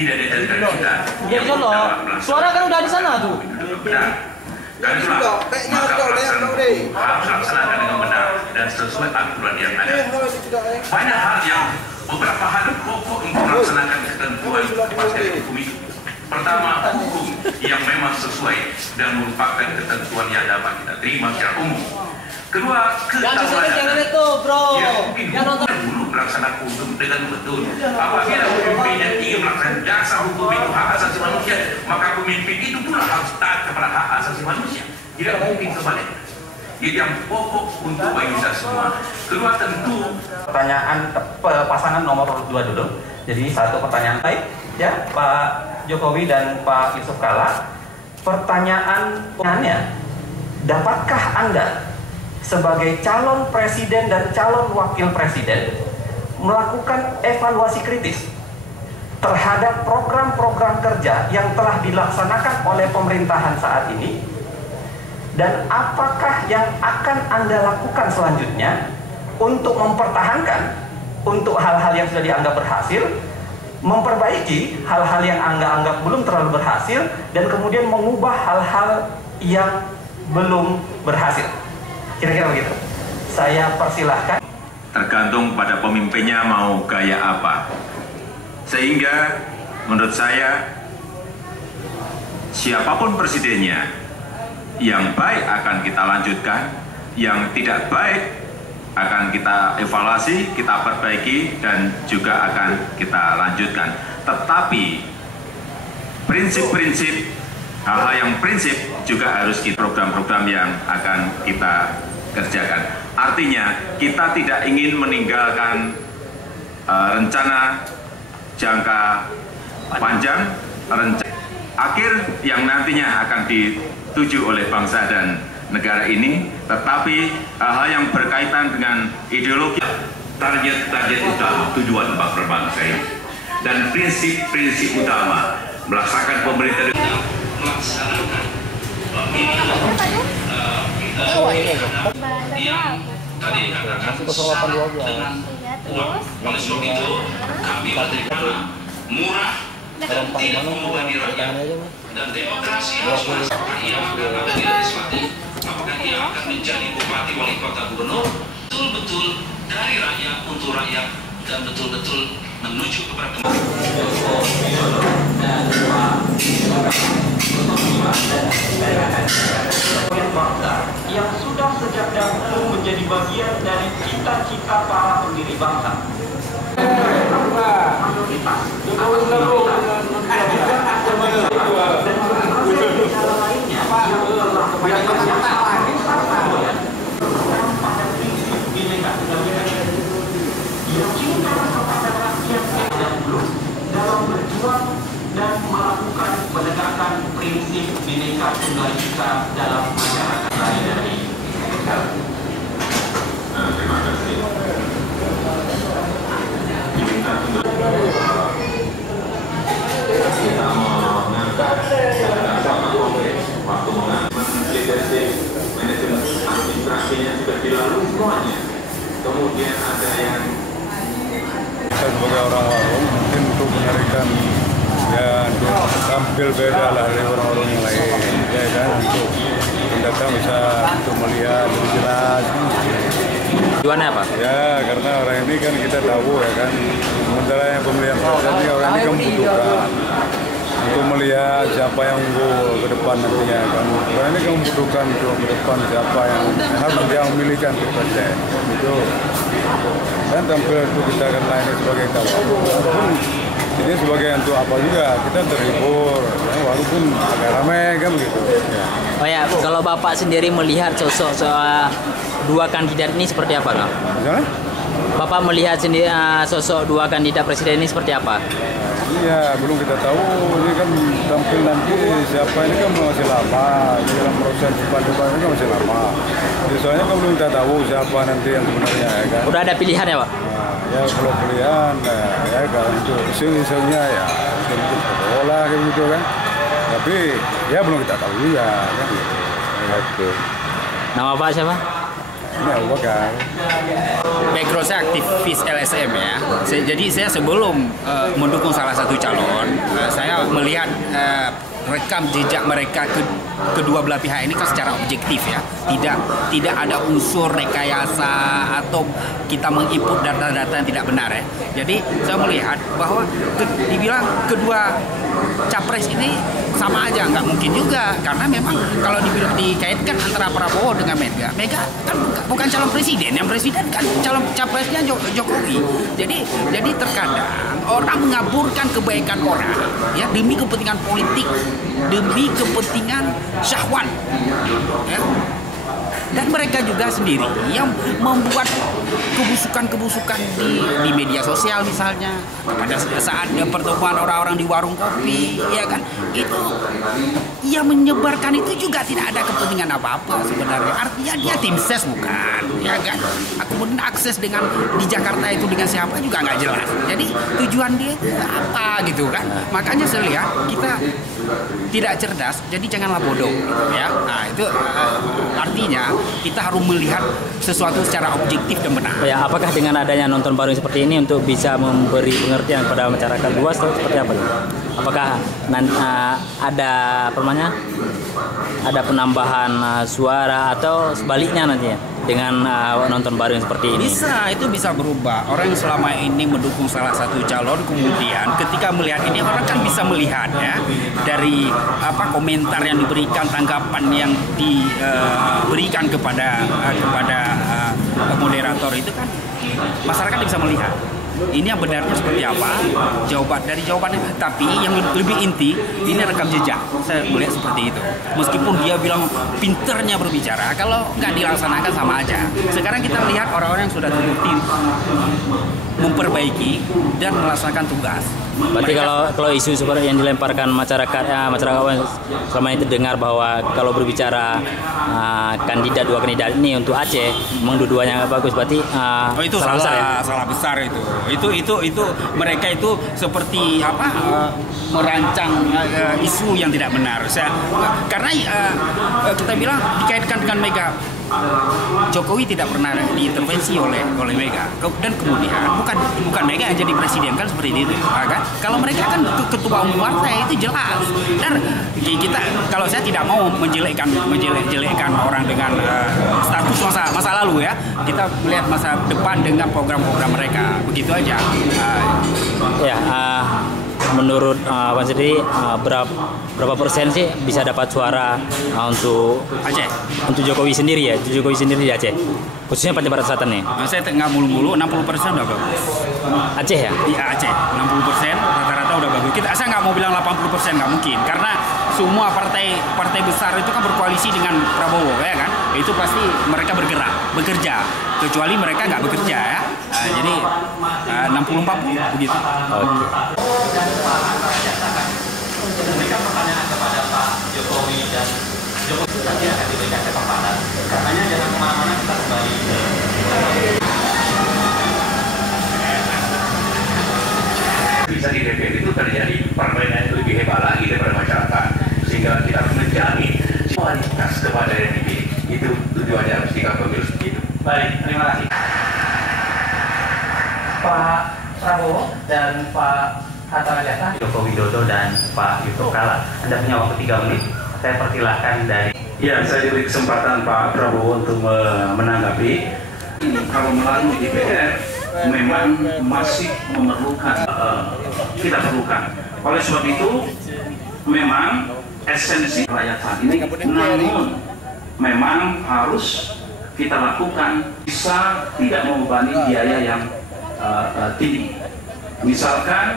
tidak diterima. Jadi contoh, suara kan udah di sana tuh. Dan itulah maka pelaksanaan harus laksanakan dengan benar dan sesuai aturan yang ada. Banyak hal yang beberapa hal pokok untuk melaksanakan ketentuan materi hukum itu. Pertama, hukum yang memang sesuai dan merupakan ketentuan yang dapat kita terima secara umum. Kedua, ketauladan. Ya, mungkin dulu melaksanakan hukum dengan betul. Apabila pemimpin yang ingin melaksanakan dasar hukum itu hak asasi manusia, maka pemimpin itu pula harus taat kepada hak asasi manusia. Tidak mungkin sebaliknya. Jadi yang pokok untuk bagi kita semua. Kedua, tentu pertanyaan pasangan nomor 2 dulu. Jadi satu pertanyaan baik ya Pak Jokowi dan Pak Yusuf Kalla. Pertanyaannya, dapatkah Anda sebagai calon presiden dan calon wakil presiden melakukan evaluasi kritis terhadap program-program kerja yang telah dilaksanakan oleh pemerintahan saat ini, dan apakah yang akan Anda lakukan selanjutnya untuk mempertahankan untuk hal-hal yang sudah dianggap berhasil, memperbaiki hal-hal yang Anda anggap belum terlalu berhasil, dan kemudian mengubah hal-hal yang belum berhasil. Kira-kira begitu. Saya persilahkan. tergantung pada pemimpinnya mau gaya apa. Sehingga menurut saya siapapun presidennya, yang baik akan kita lanjutkan, yang tidak baik akan kita evaluasi, kita perbaiki, dan juga akan kita lanjutkan. Tetapi prinsip-prinsip, hal-hal yang prinsip juga harus kita program-program yang akan kita kerjakan. Artinya kita tidak ingin meninggalkan rencana jangka panjang, rencana akhir yang nantinya akan dituju oleh bangsa dan negara ini, tetapi hal yang berkaitan dengan ideologi, target utama, tujuan berbangsa ini, dan prinsip-prinsip utama melaksanakan pemerintahan melaksanakan yang tadi dikatakan dengan uang. Oleh sebab itu kami berterima murah dan tidak membebani rakyat, dan demokrasi harus merasakan rakyat akan ada di legislatif. Apakah ia akan menjadi bupati, wali kota, gubernur, betul-betul dari rakyat untuk rakyat dan betul-betul menuju kepada yang sudah sejak dahulu menjadi bagian dari cita-cita para pendiri bangsa. Dalam berjuang dan melakukan penegakan prinsip Bhinneka Tunggal Ika dalam masyarakat lain dari Indonesia. Terima kasih. Kita mengangkat sama konkret waktu mengangkat leadership, manajemen administrasinya sudah dilalui semuanya. Kemudian ada yang sebagai orang warung mungkin untuk menarikan ya untuk tampil beda lah dari orang-orang yang lain ya kan, untuk pendatang bisa untuk melihat lebih jelas Tujuannya apa? ya, karena orang ini kan kita tahu ya kan, sementara yang pemilihan presiden ini orang ini kan membutuhkan untuk melihat siapa yang unggul ke depan nantinya kan, orang ini kan membutuhkan untuk ke depan siapa yang harus dia memilihkan ke presiden itu. Dan tampil itu kita akan lainnya sebagai kawan. Walaupun ini sebagai untuk apa juga, kita terhibur, ya, walaupun agak ramai kan begitu. Ya. Oh ya, kalau Bapak sendiri melihat sosok dua kandidat ini seperti apa, Kang? Misalnya? Bapak melihat sendiri sosok dua kandidat presiden ini seperti apa? Iya, belum kita tahu. Ini kan tampil nanti siapa ini kan masih lama. Dalam proses depan-depan ini kan masih lama. Jadi soalnya kan belum kita tahu siapa nanti yang sebenarnya ya kan. Udah ada pilihan ya, Pak? Nah, ya kalau pilihan, ya kalau itu isu-isunya ya mungkin sekolah kayak gitu kan. Tapi ya belum kita tahu juga kan. Gitu. Nama Pak siapa? Ini Abu Bakar. Background saya aktivis LSM ya. Jadi saya sebelum mendukung salah satu calon, saya melihat rekam jejak mereka kedua belah pihak ini kan secara objektif ya. Tidak ada unsur rekayasa atau kita menginput data-data yang tidak benar ya. Jadi saya melihat bahwa dibilang kedua capres ini sama aja, nggak mungkin juga, karena memang kalau dikaitkan antara Prabowo dengan Mega kan bukan calon presiden, yang presiden kan calon capresnya Jokowi. Jadi terkadang orang mengaburkan kebaikan orang ya demi kepentingan politik, demi kepentingan syahwat ya. Dan mereka juga sendiri yang membuat kebusukan-kebusukan di media sosial misalnya, pada saat pertemuan orang-orang di warung kopi, ya kan, itu yang menyebarkan itu juga tidak ada kepentingan apa-apa sebenarnya. Artinya dia tim ses bukan, ya kan. Kemudian akses dengan di Jakarta itu dengan siapa juga nggak jelas. Jadi tujuan dia itu apa gitu kan. Makanya saya lihat kita tidak cerdas, jadi janganlah bodoh, ya. Nah itu artinya kita harus melihat sesuatu secara objektif dan benar. Ya, apakah dengan adanya nonton bareng seperti ini untuk bisa memberi pengertian pada masyarakat luas atau seperti apa? Apakah ada ada penambahan suara atau sebaliknya nantinya dengan nonton bareng seperti ini? Itu bisa berubah. Orang yang selama ini mendukung salah satu calon, kemudian ketika melihat ini, orang kan bisa melihat ya dari komentar yang diberikan, tanggapan yang diberikan kepada moderator itu kan masyarakat bisa melihat ini yang benarnya seperti apa, jawabannya. Tapi yang lebih inti, ini rekam jejak. Saya melihat seperti itu. Meskipun dia bilang pinternya berbicara, kalau nggak dilaksanakan sama aja. Sekarang kita lihat orang-orang yang sudah terbukti memperbaiki dan melaksanakan tugas. Berarti kalau isu seperti yang dilemparkan masyarakat selama ini terdengar bahwa kalau berbicara dua kandidat ini untuk Aceh, memang dua-duanya bagus. Berarti itu salah besar itu. Itu mereka itu seperti merancang isu yang tidak benar. Karena kita bilang dikaitkan dengan Mega. Jokowi tidak pernah diintervensi oleh Mega, dan kemudian bukan Mega yang jadi presiden kan seperti itu kan? Kalau mereka kan ketua umum partai itu jelas. Dan kita, kalau saya tidak mau menjelekkan orang dengan status masa lalu ya, kita melihat masa depan dengan program-program mereka, begitu aja. Menurut Pak sendiri berapa persen sih bisa dapat suara untuk Aceh, untuk Jokowi sendiri ya, Jokowi sendiri di Aceh, khususnya Pantai Barat Selatan nih? Saya nggak mulu-mulu, 60% udah bagus. Aceh ya? Iya Aceh, 60% rata-rata udah bagus. Saya nggak mau bilang 80%, nggak mungkin, karena semua partai besar itu kan berkoalisi dengan Prabowo ya kan, itu pasti mereka bekerja, kecuali mereka nggak bekerja ya. Jadi 60-40 begitu. Untuk memberikan pertanyaan kepada Pak Jokowi dan Jokowi nanti akan diberikan kesempatan. Katanya jangan kemana-mana, kita kembali. Bisa di DPR itu terjadi permainan yang lebih hebat lagi daripada masyarakat, sehingga kita harus menjamin kualitas kepada yang dipilih. Itu tujuannya harus kita pemilu begitu. Baik, terima kasih. Pak Prabowo dan Pak Hatta Rajasa, Joko Widodo dan Pak Yusuf Kala. Anda punya waktu 3 menit. Saya persilahkan dari. Ya, saya diberi kesempatan Pak Prabowo untuk menanggapi. Kalau melalui DPR memang masih memerlukan, kita perlukan. Oleh sebab itu, memang esensi rakyat saat ini, namun memang harus kita lakukan, bisa tidak membebani biaya yang tinggi. Misalkan